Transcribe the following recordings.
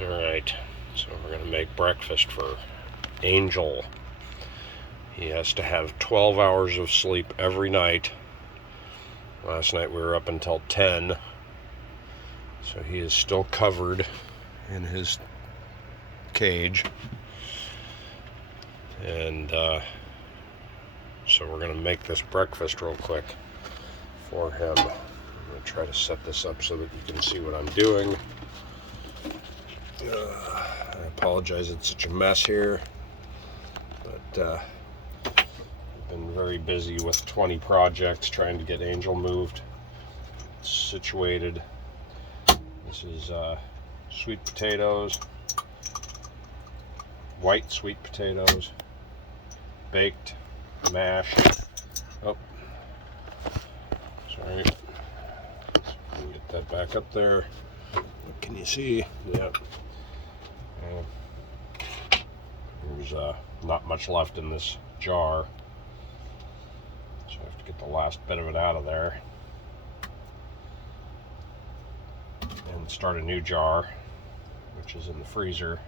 Alright, so we're going to make breakfast for Angel. He has to have 12 hours of sleep every night. Last night we were up until 10, so he is still covered in his cage. And so we're going to make this breakfast real quick for him. I'm going to try to set this up so that you can see what I'm doing. I apologize it's such a mess here, but I've been very busy with 20 projects trying to get Angel moved, situated. This is sweet potatoes, white sweet potatoes, baked, mashed. Oh, sorry. Get that back up there. What can you see? Yep. There's not much left in this jar, so I have to get the last bit of it out of there and start a new jar, which is in the freezer.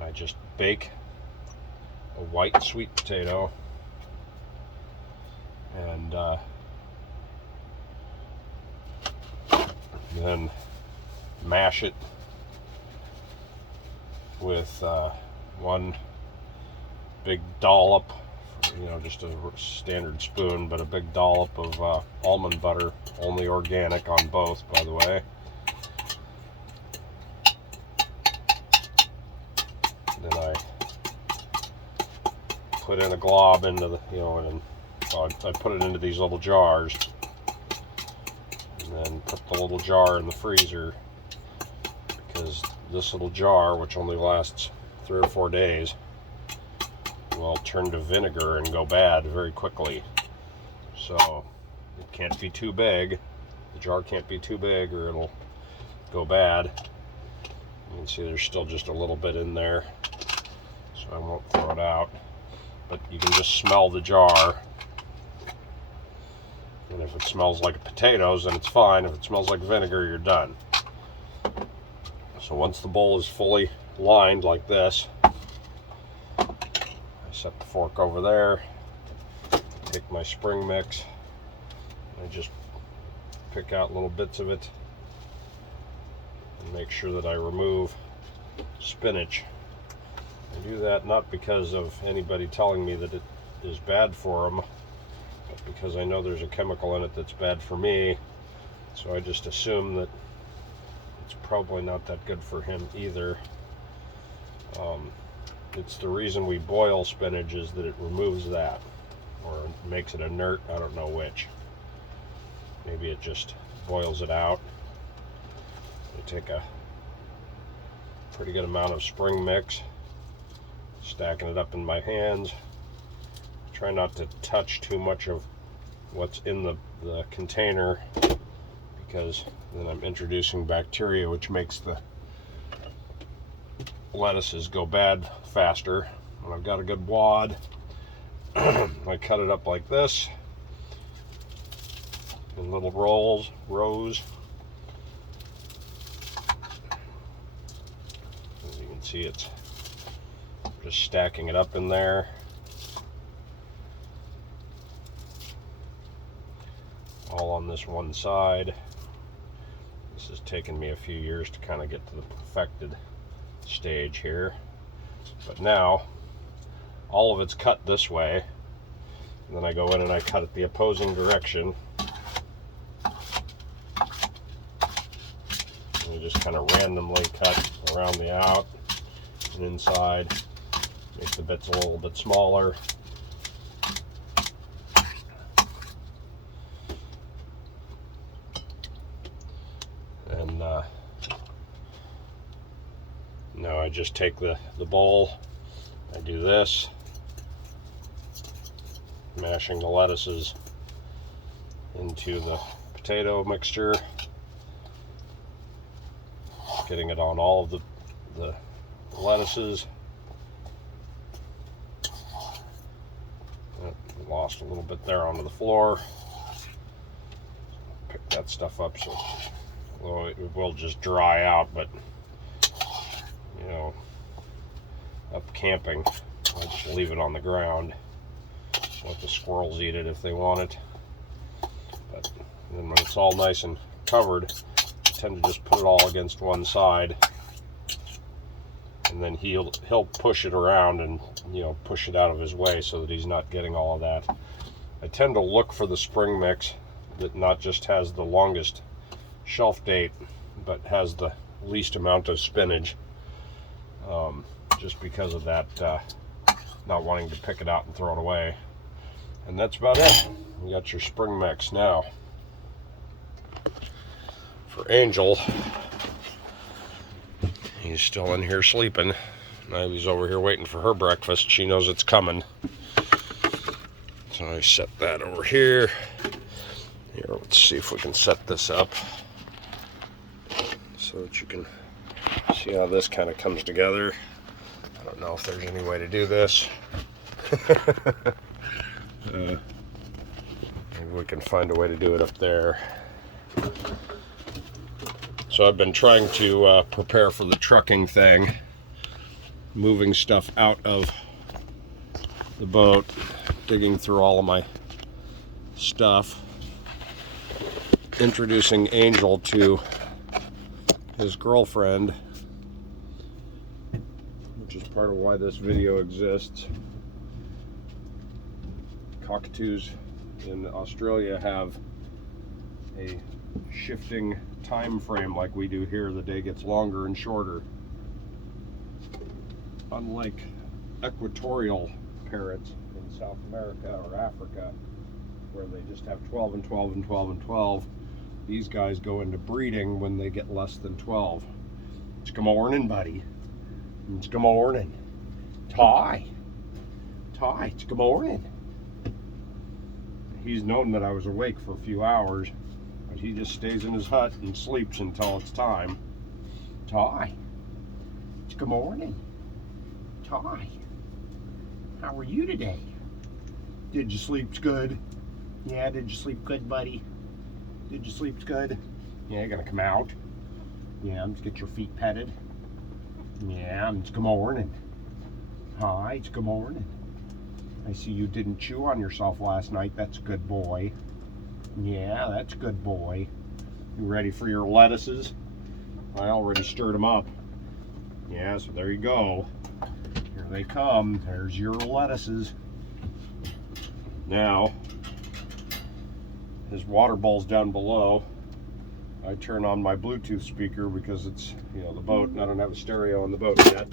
I just bake a white sweet potato and then mash it with one big dollop, just a standard spoon, but a big dollop of almond butter, only organic on both, by the way. Then I put in a glob into the, so I put it into these little jars, and then put the little jar in the freezer, because this little jar, which only lasts 3 or 4 days, will turn to vinegar and go bad very quickly. So it can't be too big. The jar can't be too big or it'll go bad. You can see there's still just a little bit in there, so I won't throw it out. But you can just smell the jar. And if it smells like potatoes, then it's fine. If it smells like vinegar, you're done. So once the bowl is fully lined like this, I set the fork over there, take my spring mix, and I just pick out little bits of it and make sure that I remove spinach. I do that not because of anybody telling me that it is bad for them, but because I know there's a chemical in it that's bad for me, so I just assume that it's probably not that good for him either. It's the reason we boil spinach is that it removes that, or makes it inert. I don't know which. Maybe it just boils it out. I take a pretty good amount of spring mix, stacking it up in my hands. Try not to touch too much of what's in the container, because then I'm introducing bacteria, which makes the lettuces go bad faster. When I've got a good wad, I cut it up like this in little rows. As you can see, it's just stacking it up in there. All on this one side. This has taken me a few years to kind of get to the perfected stage here, but now all of it's cut this way, and then I go in and I cut it the opposing direction, and you just kind of randomly cut around the out and inside, make the bits a little bit smaller. And now I just take the bowl, I do this, mashing the lettuces into the potato mixture, getting it on all of the lettuces. Lost a little bit there onto the floor. Pick that stuff up, so although it will just dry out, but you know, up camping, I just leave it on the ground. Let the squirrels eat it if they want it. But then when it's all nice and covered, I tend to just put it all against one side, and then he'll push it around and, you know, push it out of his way so that he's not getting all of that. I tend to look for the spring mix that not just has the longest shelf date, but has the least amount of spinach, just because of that, not wanting to pick it out and throw it away. And that's about it. You got your spring mix. Now for Angel, he's still in here sleeping. Now he's over here waiting for her breakfast. She knows it's coming. So I set that over here. Here, let's see if we can set this up so that you can see how this kind of comes together. I don't know if there's any way to do this. Maybe we can find a way to do it up there. So I've been trying to prepare for the trucking thing, moving stuff out of the boat, digging through all of my stuff, introducing Angel to his girlfriend, which is part of why this video exists. Cockatoos in Australia have a shifting time frame like we do here. The day gets longer and shorter. Unlike equatorial parrots in South America or Africa, where they just have 12 and 12 and 12 and 12, these guys go into breeding when they get less than 12. It's good morning, buddy. It's good morning. Ty, it's good morning. He's known that I was awake for a few hours, but he just stays in his hut and sleeps until it's time. Ty, it's good morning. Ty, how are you today? Did you sleep good? Yeah, did you sleep good, buddy? Did you sleep good? Yeah, you're gonna come out. Yeah, let's get your feet petted. Yeah, it's good morning. Hi, it's good morning. I see you didn't chew on yourself last night. That's a good boy. Yeah, that's a good boy. You ready for your lettuces? I already stirred them up. Yeah, so there you go. Here they come. There's your lettuces. Now, his water bowl's down below. I turn on my Bluetooth speaker because it's, you know, the boat, and I don't have a stereo on the boat yet.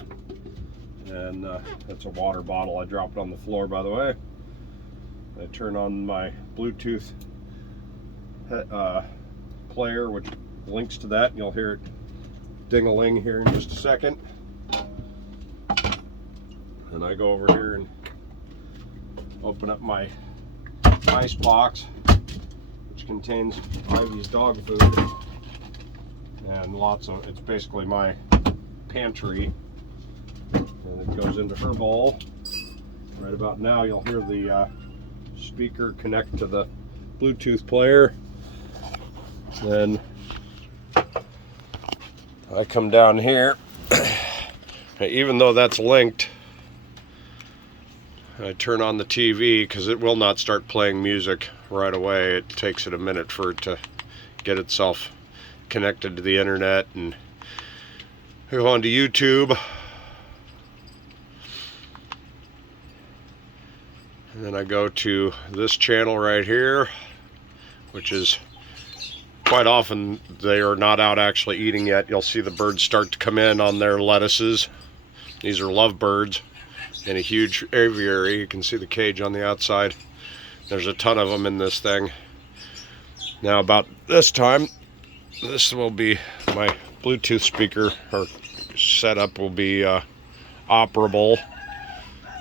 And that's a water bottle. I dropped it on the floor, by the way. I turn on my Bluetooth player, which links to that, and you'll hear it ding-a-ling here in just a second. And I go over here and open up my ice box, which contains Ivy's dog food and lots of, it's basically my pantry. And it goes into her bowl. Right about now, you'll hear the speaker connect to the Bluetooth player. Then I come down here. Even though that's linked, I turn on the TV because it will not start playing music right away. It takes it a minute for it to get itself connected to the internet, and go onto YouTube. And then I go to this channel right here, which is quite often they are not out actually eating yet. You'll see the birds start to come in on their lettuces. These are lovebirds in a huge aviary. You can see the cage on the outside. There's a ton of them in this thing. Now about this time, this will be my Bluetooth speaker or setup will be operable.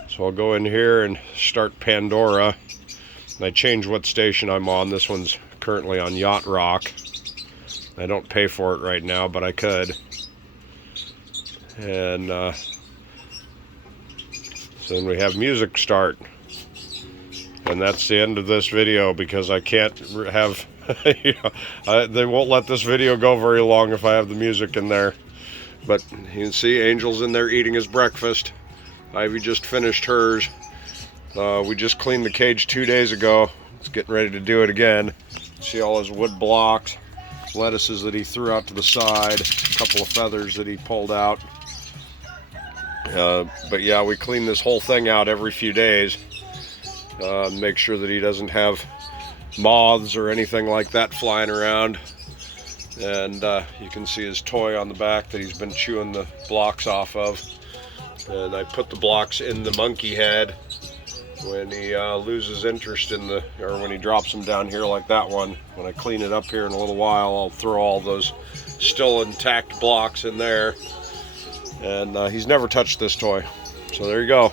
So I'll go in here and start Pandora. And I change what station I'm on. This one's currently on Yacht Rock. I don't pay for it right now, but I could. And so then we have music start. And that's the end of this video because I can't have, you know, they won't let this video go very long if I have the music in there. But you can see Angel's in there eating his breakfast. Ivy just finished hers. We just cleaned the cage 2 days ago. It's getting ready to do it again. See all his wood blocks, lettuces that he threw out to the side, a couple of feathers that he pulled out. But yeah, we clean this whole thing out every few days. Make sure that he doesn't have moths or anything like that flying around. And you can see his toy on the back that he's been chewing the blocks off of. And I put the blocks in the monkey head when he loses interest in the, or when he drops them down here like that one. When I clean it up here in a little while, I'll throw all those still intact blocks in there. And he's never touched this toy. So there you go.